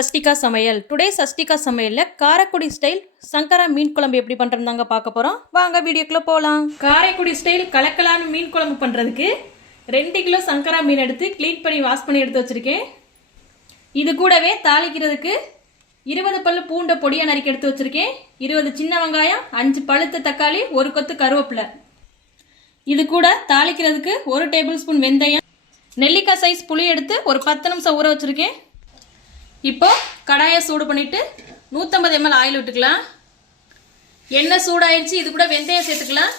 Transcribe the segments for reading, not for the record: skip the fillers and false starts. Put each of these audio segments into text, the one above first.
சஷ்டிகா சமையல். டுடே சஷ்டிகா சமையலில் காரைக்குடி ஸ்டைல் சங்கரா மீன் குழம்பு எப்படி பண்ணுறதாங்க பார்க்க போகிறோம். வாங்க வீடியோக்குள்ளே போகலாம். காரைக்குடி ஸ்டைல் கலக்கலான மீன் குழம்பு பண்ணுறதுக்கு 2 கிலோ சங்கரா மீன் எடுத்து க்ளீன் பண்ணி வாஷ் பண்ணி எடுத்து வச்சுருக்கேன். இது கூடவே தாளிக்கிறதுக்கு 20 பல்லு பூண்டை பொடியாக நறுக்கி எடுத்து வச்சுருக்கேன். 20 சின்ன வெங்காயம், 5 பழுத்த தக்காளி, 1 கொத்து கருவேப்பிலை. இது கூட தாளிக்கிறதுக்கு 1 டேபிள் ஸ்பூன் வெந்தயம், நெல்லிக்காய் சைஸ் புளி எடுத்து ஒரு 10 நிமிஷம் ஊற வச்சுருக்கேன். இப்போ கடாயை சூடு பண்ணிவிட்டு 150 ml ஆயில் விட்டுக்கலாம். எண்ணெய் சூடாயிடுச்சு. இது கூட வெந்தயம் சேர்த்துக்கலாம்.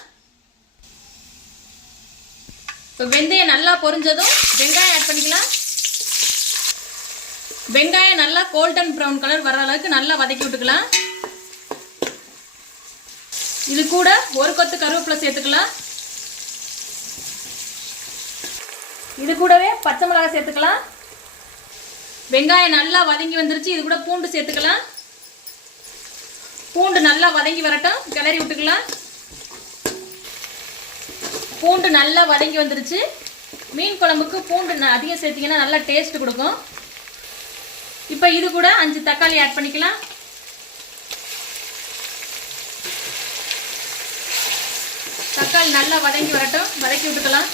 இப்போ வெந்தயம் நல்லா பொரிஞ்சதும் வெங்காயம் ஆட் பண்ணிக்கலாம். வெங்காயம் நல்லா கோல்டன் ப்ரௌன் கலர் வர அளவுக்கு நல்லா வதக்கி விட்டுக்கலாம். இது கூட 1 கொத்து கருவேப்பிலை சேர்த்துக்கலாம். இது கூடவே பச்சை மிளகாய் சேர்த்துக்கலாம். வெங்காயம் நல்லா வதங்கி வந்துருச்சு. இது கூட பூண்டு சேர்த்துக்கலாம். பூண்டு நல்லா வதங்கி வரட்டும், கிளறி விட்டுக்கலாம். பூண்டு நல்லா வதங்கி வந்துருச்சு. மீன் குழம்புக்கு பூண்டு அதிகம் சேர்த்திங்கன்னா நல்லா டேஸ்ட் கொடுக்கும். இப்போ இது கூட 5 தக்காளி ஆட் பண்ணிக்கலாம். தக்காளி நல்லா வதங்கி வரட்டும், வதக்கி விட்டுக்கலாம்.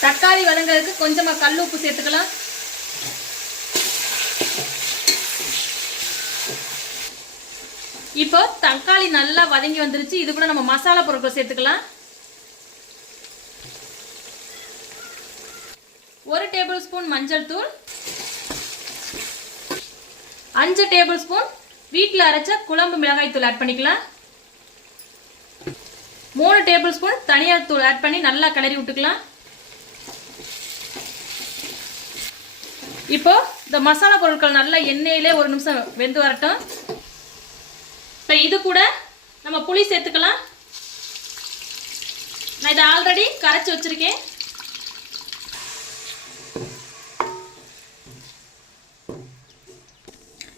தக்காளி வதங்கிறதுக்கு கொஞ்சமாக கல் உப்பு சேர்த்துக்கலாம். இப்போ தக்காளி நல்லா வதங்கி வந்துருச்சு. இது கூட நம்ம மசாலா பொருட்கள் சேர்த்துக்கலாம். 1 டேபிள் ஸ்பூன் மஞ்சள் தூள், 5 டேபிள் ஸ்பூன் வீட்டில் அரைச்ச குழம்பு மிளகாய் தூள் ஆட் பண்ணிக்கலாம். 3 டேபிள் ஸ்பூன் தனியார் தூள் ஆட் பண்ணி நல்லா கிளறி விட்டுக்கலாம். இப்போ இந்த மசாலா பொருட்கள் நல்லா எண்ணெயிலே 1 நிமிஷம் வெந்து வரட்டும். இப்போ இது கூட நம்ம புளி சேர்த்துக்கலாம். நான் இதை ஆல்ரெடி கரைச்சி வச்சிருக்கேன்.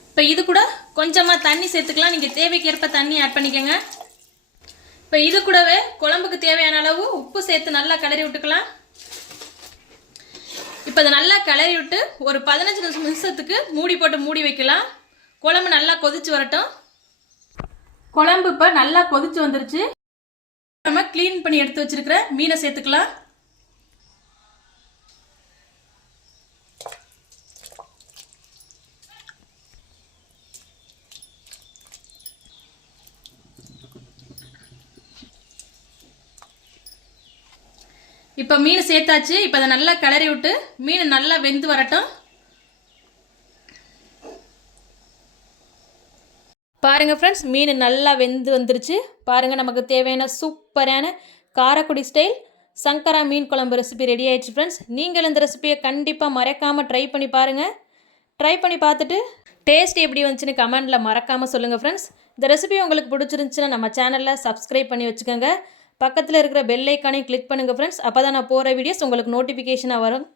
இப்போ இது கூட கொஞ்சமாக தண்ணி சேர்த்துக்கலாம். நீங்கள் தேவைக்கேற்ப தண்ணி ஆட் பண்ணிக்கோங்க. இப்போ இது கூடவே குழம்புக்கு தேவையான அளவு உப்பு சேர்த்து நல்லா கிளறி விட்டுக்கலாம். இப்போ அதை நல்லா கிளறி விட்டு ஒரு 15 நிமிஷத்துக்கு மூடி போட்டு மூடி வைக்கலாம். குழம்பு நல்லா கொதிச்சு வரட்டும். குழம்பு இப்போ நல்லா கொதிச்சு வந்துருச்சு. நம்ம க்ளீன் பண்ணி எடுத்து வச்சிருக்கிற மீனை சேர்த்துக்கலாம். இப்போ மீன் சேர்த்தாச்சு. இப்போ அதை நல்லா கிளறி விட்டு மீன் நல்லா வெந்து வரட்டும். பாருங்க ஃப்ரெண்ட்ஸ், மீன் நல்லா வெந்து வந்துருச்சு. பாருங்க, நமக்கு தேவையான சூப்பரான காரைக்குடி ஸ்டைல் சங்கரா மீன் குழம்பு ரெசிபி ரெடி ஆயிடுச்சு ஃப்ரெண்ட்ஸ். நீங்கள் இந்த ரெசிபியை கண்டிப்பாக மறக்காமல் ட்ரை பண்ணி பாருங்கள். ட்ரை பண்ணி பார்த்துட்டு டேஸ்ட் எப்படி வந்துச்சுன்னு கமெண்டில் மறக்காமல் சொல்லுங்கள் ஃப்ரெண்ட்ஸ். இந்த ரெசிபி உங்களுக்கு பிடிச்சிருந்துச்சுன்னா நம்ம சேனலில் சப்ஸ்கிரைப் பண்ணி வச்சுக்கோங்க. பக்கத்தில் இருக்கிற பெல் ஐக்கானையும் கிளிக் பண்ணுங்கள் ஃப்ரெண்ட்ஸ். அப்போ தான் நான் போகிற வீடியோஸ் உங்களுக்கு நோட்டிஃபிகேஷனாக வரும்.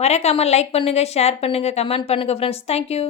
மறக்காமல் லைக் பண்ணுங்கள், ஷேர் பண்ணுங்கள், கமெண்ட் பண்ணுங்கள் ஃப்ரெண்ட்ஸ். தேங்க்யூ.